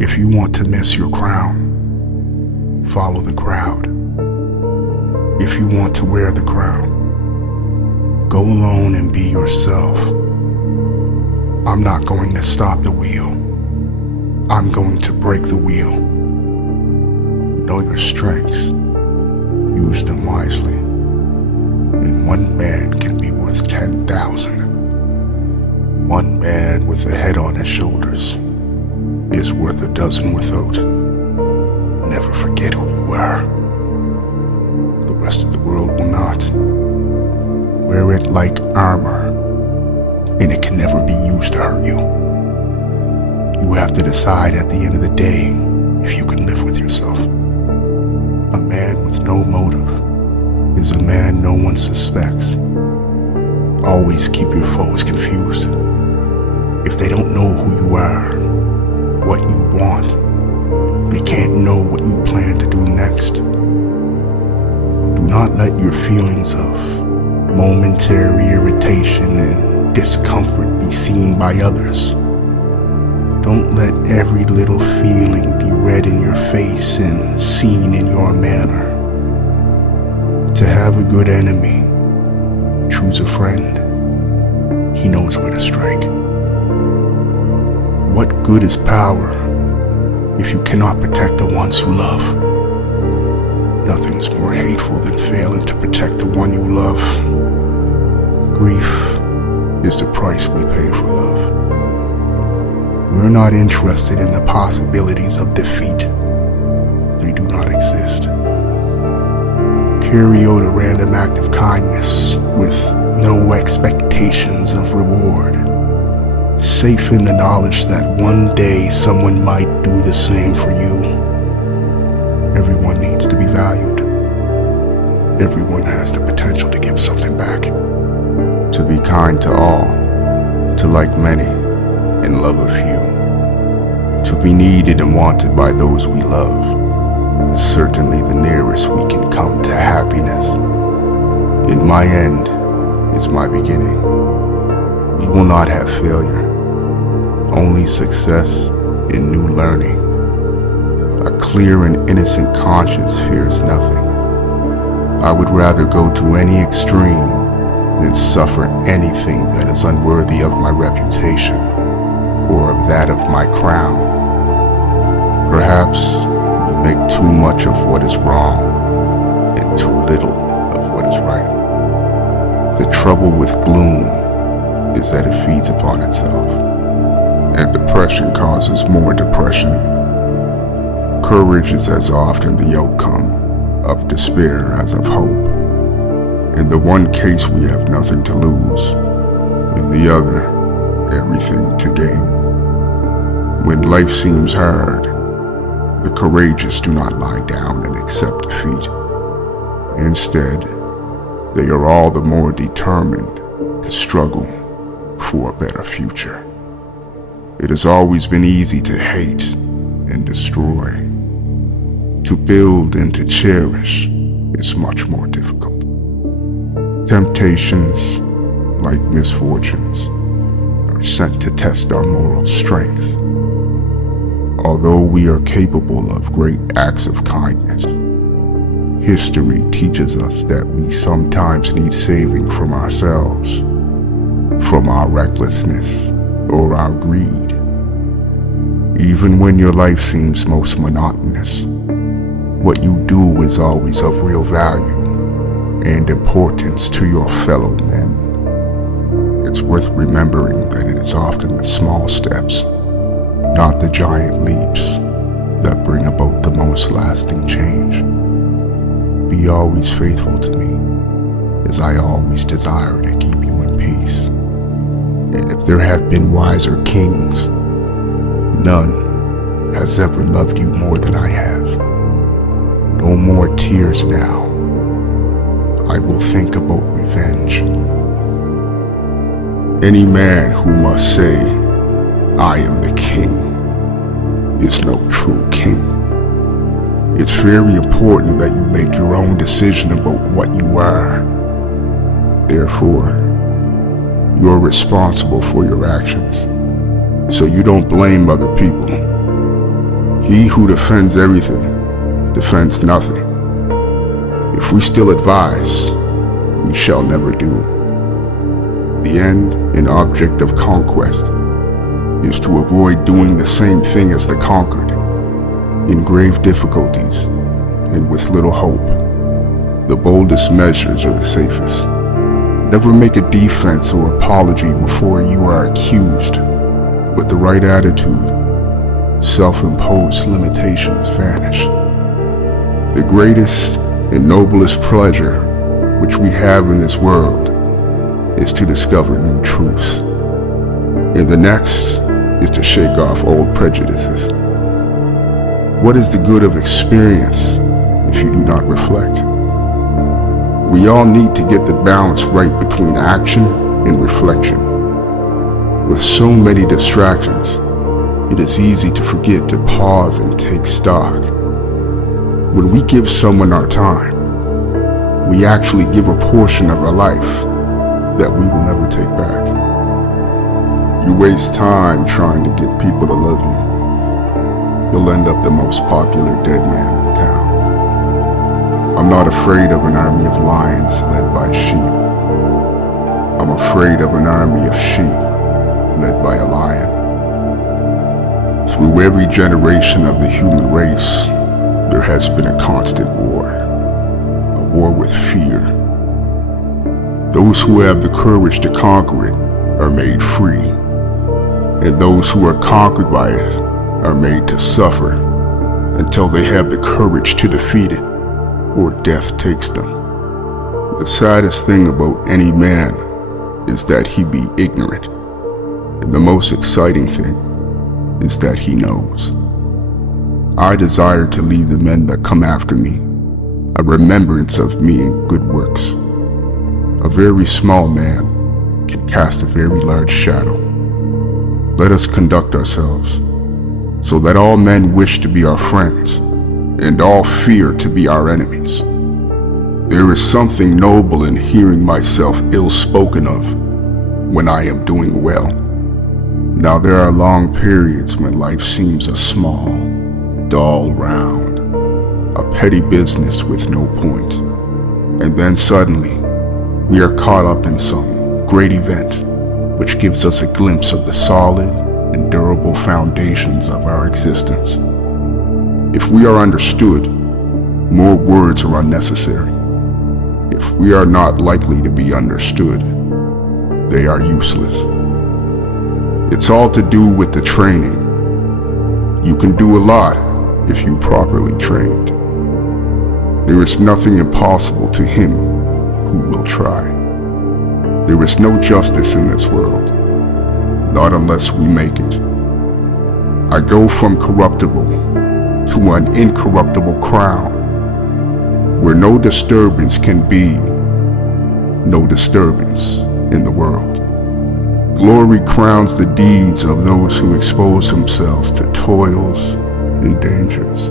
If you want to miss your crown, follow the crowd. If you want to wear the crown, go alone and be yourself. I'm not going to stop the wheel. I'm going to break the wheel. Know your strengths. Use them wisely. And one man can be worth 10,000. One man with a head on his shoulders is worth a dozen without. Never forget who you are. The rest of the world will not. Wear it like armor, and it can never be used to hurt you. You have to decide at the end of the day if you can live with yourself. A man with no motive is a man no one suspects. Always keep your foes confused. If they don't know who you are, what you want, they can't know what you plan to do next. Do not let your feelings of momentary irritation and discomfort be seen by others. Don't let every little feeling be read in your face and seen in your manner. To have a good enemy, choose a friend. He knows where to strike. What good is power if you cannot protect the ones you love? Nothing's more hateful than failing to protect the one you love. Grief is the price we pay for love. We're not interested in the possibilities of defeat. They do not exist. Carry out a random act of kindness with no expectations of reward. Safe in the knowledge that one day someone might do the same for you. Everyone needs to be valued. Everyone has the potential to give something back. To be kind to all, to like many, and love a few. To be needed and wanted by those we love is certainly the nearest we can come to happiness. In my end is my beginning. We will not have failure, only success in new learning. A clear and innocent conscience fears nothing. I would rather go to any extreme than suffer anything that is unworthy of my reputation or of that of my crown. Perhaps we make too much of what is wrong and too little of what is right. The trouble with gloom is that it feeds upon itself, and depression causes more depression. Courage is as often the outcome of despair as of hope. In the one case we have nothing to lose, in the other everything to gain. When life seems hard, the courageous do not lie down and accept defeat. Instead, they are all the more determined to struggle for a better future. It has always been easy to hate and destroy. To build and to cherish is much more difficult. Temptations, like misfortunes, are sent to test our moral strength. Although we are capable of great acts of kindness, history teaches us that we sometimes need saving from ourselves, from our recklessness or our greed. Even when your life seems most monotonous, what you do is always of real value and importance to your fellow men. It's worth remembering that it is often the small steps, not the giant leaps, that bring about the most lasting change. Be always faithful to me, as I always desire to keep you in peace. And if there have been wiser kings, none has ever loved you more than I have. No more tears now. I will think about revenge. Any man who must say, I am the king, is no true king. It's very important that you make your own decision about what you are. Therefore, you're responsible for your actions, so you don't blame other people. He who defends everything defends nothing. If we still advise, we shall never do. The end and object of conquest is to avoid doing the same thing as the conquered. In grave difficulties and with little hope, the boldest measures are the safest. Never make a defense or apology before you are accused. With the right attitude, self-imposed limitations vanish. The greatest and noblest pleasure which we have in this world is to discover new truths, and the next is to shake off old prejudices. What is the good of experience if you do not reflect? We all need to get the balance right between action and reflection. With so many distractions, it is easy to forget to pause and take stock. When we give someone our time, we actually give a portion of our life that we will never take back. You waste time trying to get people to love you. You'll end up the most popular dead man in town. I'm not afraid of an army of lions led by sheep. I'm afraid of an army of sheep led by a lion. Through every generation of the human race, there has been a constant war. A war with fear. Those who have the courage to conquer it are made free, and those who are conquered by it are made to suffer until they have the courage to defeat it, or death takes them. The saddest thing about any man is that he be ignorant, and the most exciting thing is that he knows. I desire to leave the men that come after me a remembrance of me in good works. A very small man can cast a very large shadow. Let us conduct ourselves so that all men wish to be our friends and all fear to be our enemies. There is something noble in hearing myself ill spoken of when I am doing well. Now there are long periods when life seems a small, dull round, a petty business with no point. And then suddenly, we are caught up in some great event which gives us a glimpse of the solid and durable foundations of our existence. If we are understood, more words are unnecessary. If we are not likely to be understood, they are useless. It's all to do with the training. You can do a lot if you properly trained. There is nothing impossible to him who will try. There is no justice in this world, not unless we make it. I go from corruptible to an incorruptible crown, where no disturbance can be, no disturbance in the world. Glory crowns the deeds of those who expose themselves to toils and dangers.